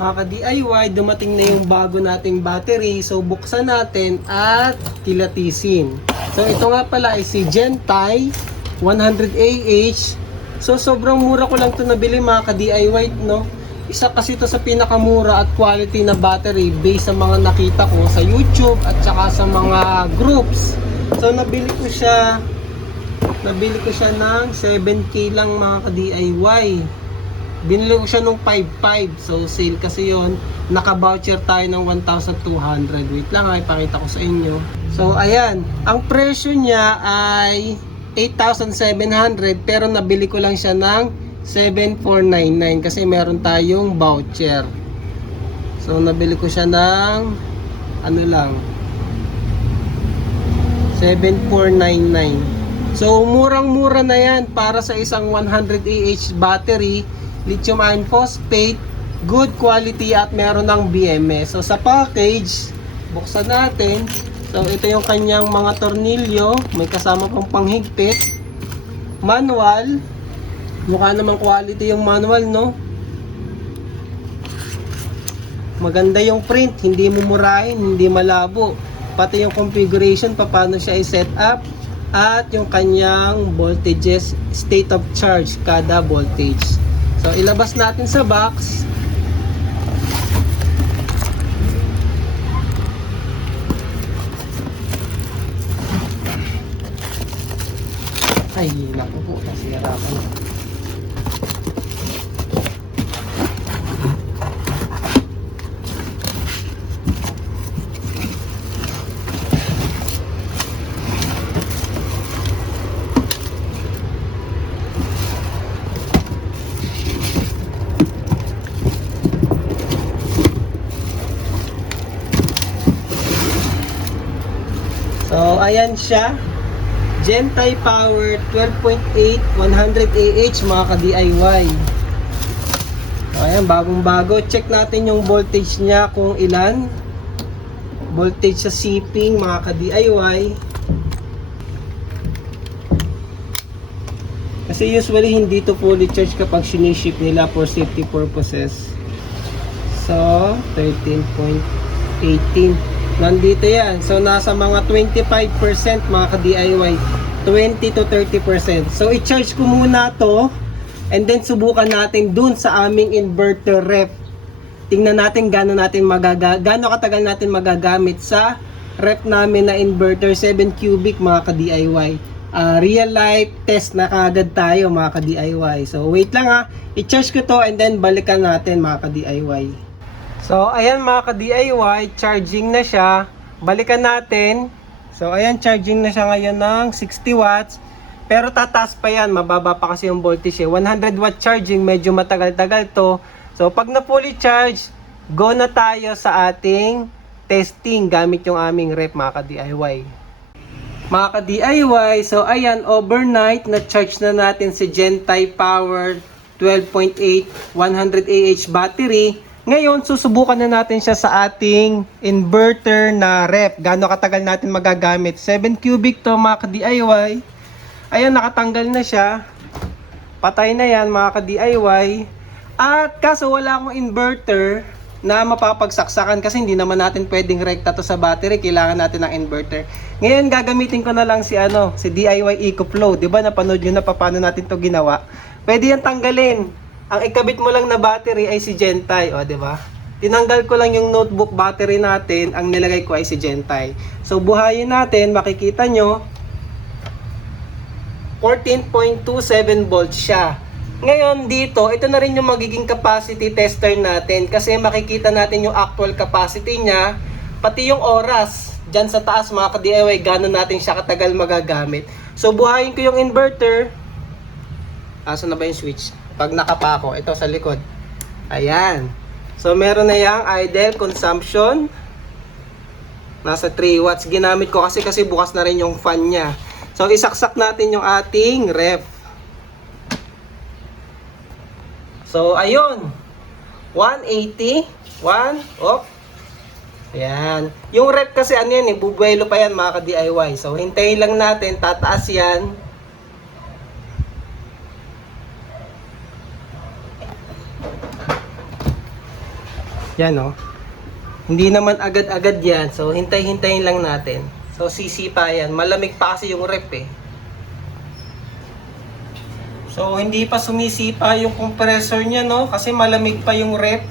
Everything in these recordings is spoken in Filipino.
Mga ka-DIY, dumating na yung bago nating battery. So buksan natin at kilatisin. So ito nga pala ay si Gentay 100AH. So sobrang mura ko lang ito nabili mga ka-DIY, no? Isa kasi ito sa pinakamura at quality na battery based sa mga nakita ko sa YouTube at saka sa mga groups. So nabili ko siya ng 7K lang mga ka-DIY. Binili ko siya nung 5.5. So sale kasi yon. Naka-voucher tayo ng 1,200. Wait lang, ipakita ko sa inyo. So ayan, ang presyo niya ay 8,700 pero nabili ko lang siya ng 7,499 kasi meron tayong voucher. So nabili ko siya ng ano lang, 7,499. So murang-mura na yan para sa isang 100AH battery, lithium iron phosphate, good quality at meron ng BMS. So sa package, buksan natin. So ito yung kanyang mga tornilyo, may kasama pang panghigpit, manual. Mukha namang quality yung manual, no? Maganda yung print, hindi mumurahin, hindi malabo. Pati yung configuration, paano siya i-set up, at yung kanyang voltages, state of charge, kada voltage. So ilabas natin sa box. Ay, naku po, nasirapan. So ayan siya, Gentay Power 12.8 100AH mga ka-DIY. So ayan, bagong bago. Check natin yung voltage niya kung ilan. Voltage sa shipping mga ka-DIY. Kasi usually hindi to fully charge kapag siniship nila for safety purposes. So 13.18 nandito yan. So nasa mga 25% mga ka-DIY, 20 to 30%. So i-charge ko muna to and then subukan natin dun sa aming inverter ref. Tingnan natin gaano katagal natin magagamit sa ref namin na inverter 7 cubic mga ka-DIY. Real life test na kaagad tayo mga ka-DIY. So wait lang ha, i-charge ko to and then balikan natin mga ka-DIY. So ayan mga ka-DIY, charging na siya. Balikan natin. So ayan, charging na siya ngayon ng 60 watts. Pero tataas pa yan, mababa pa kasi yung voltage eh. 100 watt charging, medyo matagal-tagal to. So pag na fully charge, go na tayo sa ating testing gamit yung aming ref mga ka-DIY. Mga ka-DIY, so ayan, overnight na charge na natin si Gentay Power 12.8 100AH battery. Ngayon, susubukan na natin siya sa ating inverter na ref. Gaano katagal natin magagamit? 7 cubic to mga ka-DIY. Ayan, nakatanggal na siya. Patay na yan mga ka-DIY. At kaso wala akong inverter na mapapagsaksakan kasi hindi naman natin pwedeng rekta to sa battery. Kailangan natin ng inverter. Ngayon, gagamitin ko na lang si DIY EcoFlow. Diba napanood nyo na paano natin to ginawa? Pwede yan tanggalin. Ang ikabit mo lang na battery ay si Gentay, o, 'di ba? Tinanggal ko lang yung notebook battery natin, ang nilagay ko ay si Gentay. So buhayin natin, makikita nyo 14.27 volts siya. Ngayon dito, ito na rin yung magiging capacity tester natin kasi makikita natin yung actual capacity niya, pati yung oras. Diyan sa taas mga ka-DIY, gano'n natin siya katagal magagamit. So buhayin ko yung inverter. Asan na ba yung switch? Pag nakapako, ito sa likod. Ayan. So meron na yung idle consumption. Nasa 3 watts. Ginamit ko kasi bukas na rin yung fan niya. So isaksak natin yung ating ref. So ayun. 180. 1. Op. Ayan. Yung ref kasi yan, bubuelo pa yan mga ka-DIY. So hintayin lang natin. Tataas yan. Yan oh. Hindi naman agad-agad yan. So, hintay-hintayin lang natin. So, sisipa yan. Malamig pa kasi yung rep eh. So, hindi pa sumisipa yung compressor niya, no? Kasi malamig pa yung rep.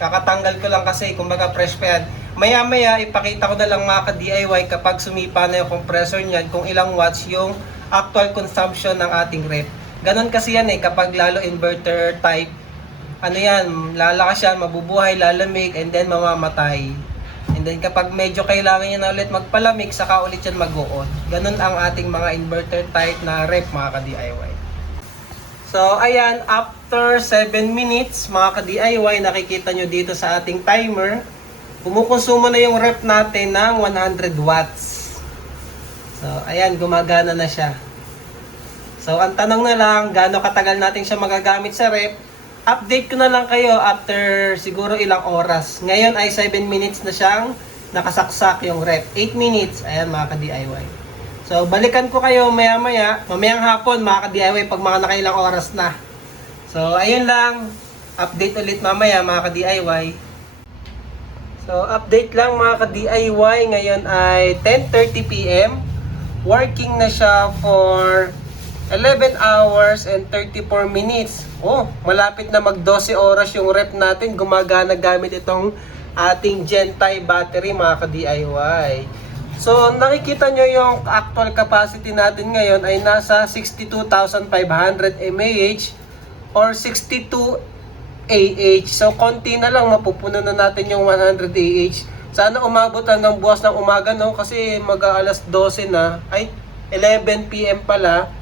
Kakatanggal ko lang kasi, kumbaga fresh pa yan. Maya-maya, ipakita ko na lang mga ka-DIY kapag sumipa na yung compressor niyan kung ilang watts yung actual consumption ng ating rep. Ganon kasi yan eh, kapag lalo inverter type. Ano yan, lalakas yan, mabubuhay, lalamig, and then mamamatay. And then kapag medyo kailangan niya na ulit magpalamig, saka ulit yan mag-on. Ganon ang ating mga inverter type na rep mga ka-DIY. So ayan, after 7 minutes mga ka-DIY, nakikita nyo dito sa ating timer, kumukonsumo na yung rep natin ng 100 watts. So ayan, gumagana na siya. So ang tanong na lang, gaano katagal natin siya magagamit sa rep? Update ko na lang kayo after siguro ilang oras. Ngayon ay 7 minutes na siyang nakasaksak yung rep. 8 minutes, ayan mga ka-DIY. So balikan ko kayo mamayang hapon mga ka-DIY pag mga nakailang oras na. So ayun lang, update ulit mamaya mga ka-DIY. So update lang mga ka-DIY, ngayon ay 10:30 PM. Working na siya for 11 hours and 34 minutes. Oh, malapit na mag 12 oras yung rep natin. Gumagana gamit itong ating Gentile battery mga ka-DIY. So, nakikita nyo yung actual capacity natin ngayon ay nasa 62,500 mAh or 62 AH. So, konti na lang mapupuno na natin yung 100 AH. Sana umabot hanggang bukas ng umaga, no? Kasi mag-aalas 12 na. Ay, 11 PM pala.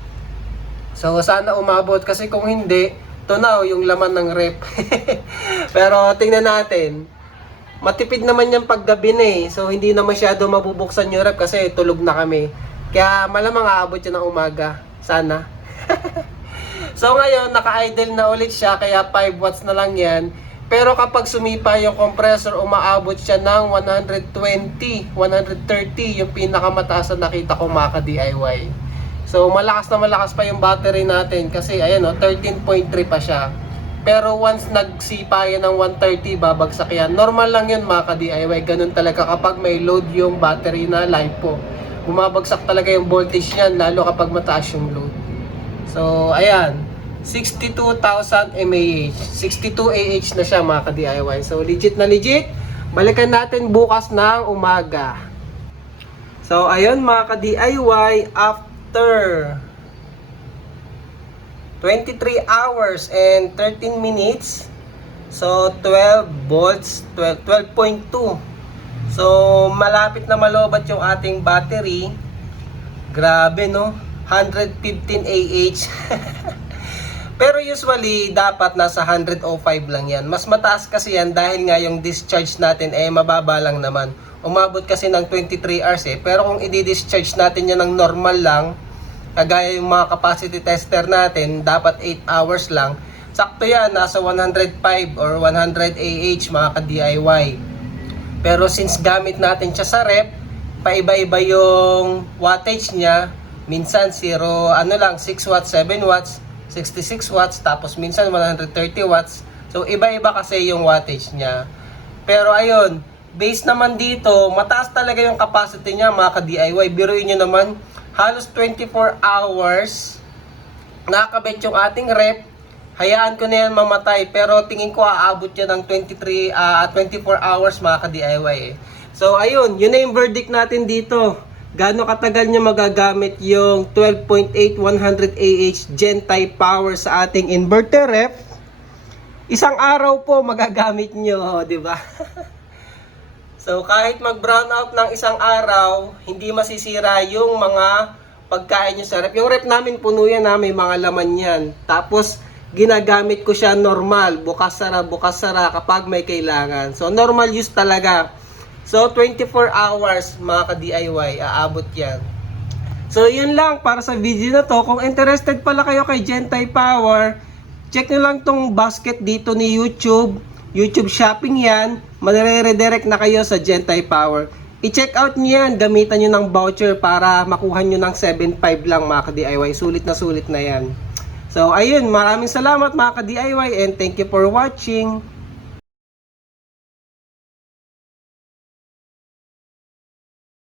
So, sana umabot kasi kung hindi, tunaw yung laman ng rep. Pero, tingnan natin. Matipid naman yung paggabi na eh. So, hindi na masyado mabubuksan yung rep kasi tulog na kami. Kaya, malamang aabot yun ng umaga. Sana. So, ngayon, naka-idle na ulit siya. Kaya, 5 watts na lang yan. Pero, kapag sumipa yung compressor, umaabot siya ng 120, 130. Yung pinakamataas na nakita ko mga ka-DIY. So, malakas na malakas pa yung battery natin kasi, ayan o, 13.3 pa siya. Pero once nagsipa yan ng 130, babagsak yan. Normal lang yun mga ka-DIY. Ganun talaga kapag may load yung battery na LiPo. Bumabagsak talaga yung voltage yan, lalo kapag mataas yung load. So, ayan. 62,000 mAh. 62 AH na siya mga ka-DIY. So, legit na legit. Balikan natin bukas ng umaga. So, ayun mga ka-DIY. After 23 hours and 13 minutes, so 12 volts, 12.2. So malapit na malobat yung ating battery. Grabe no, 115 AH. Pero usually dapat nasa 105 lang yan. Mas mataas kasi yan dahil nga yung discharge natin mababa lang naman. Umabot kasi ng 23 hours eh. Pero kung i-discharge natin yan ng normal lang, kagaya yung mga capacity tester natin, dapat 8 hours lang. Sakto yan, nasa 105 or 100 AH mga ka-DIY. Pero since gamit natin siya sa rep, paiba-iba yung wattage niya. Minsan 6 watts, 7 watts, 66 watts, tapos minsan 130 watts. So iba-iba kasi yung wattage niya. Pero ayun, base naman dito, mataas talaga yung capacity niya mga ka-DIY. Biruin nyo naman, halos 24 hours nakakabit yung ating rep. Hayaan ko na yan mamatay, pero tingin ko aabot yan ng 24 hours mga ka-DIY eh. So ayun, yun na yung verdict natin dito. Gaano katagal nyo magagamit yung 12.8 100 AH Gentile power sa ating inverter rep? Isang araw po magagamit nyo, di ba? So kahit mag-brown out ng isang araw, hindi masisira yung mga pagkain nyo sa rep. Yung rep namin puno yan na may mga laman yan. Tapos ginagamit ko siya normal, bukas sara kapag may kailangan. So normal use talaga. So 24 hours mga ka-DIY, aabot yan. So yun lang para sa video na to. Kung interested pala kayo kay Gentile Power, check nyo lang tong basket dito ni YouTube shopping yan, manire-redirect na kayo sa Gentile Power. I-check out nyo yan, gamitan nyo ng voucher para makuha nyo ng 7.5 lang mga ka-DIY. Sulit na yan. So ayun, maraming salamat mga ka-DIY and thank you for watching.